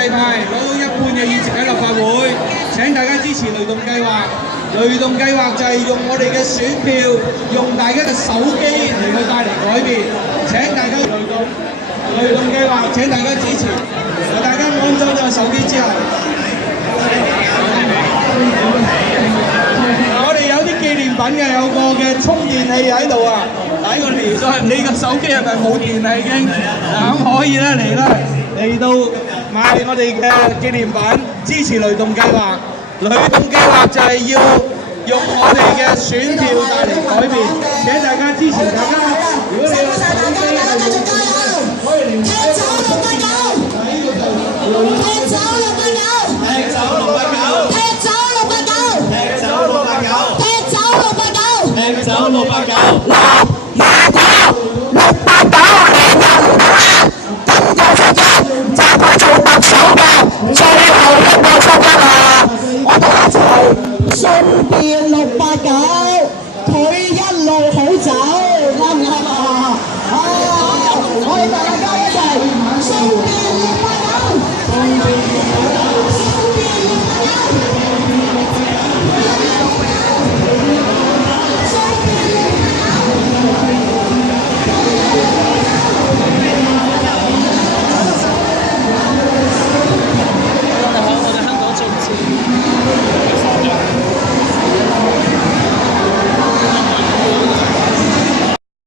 制派攞到一半嘅議席喺立法會。請大家支持雷動計劃。雷動計劃就係用我哋嘅選票，用大家嘅手機嚟去帶嚟改變。請大家雷動計劃，請大家支持。大家安裝咗手機之後，我哋有啲紀念品嘅，有個嘅充電器喺度啊！喺個條數，你個手機係咪冇電啊？已經咁可以咧嚟到買我哋嘅紀念品，支持雷動計劃。雷動計劃就係要用我哋嘅選票帶嚟改變，請大家支持大家。如果你有手機可以連踢走689，踢走689，踢走689，踢走689，踢走689，踢走689，踢走689。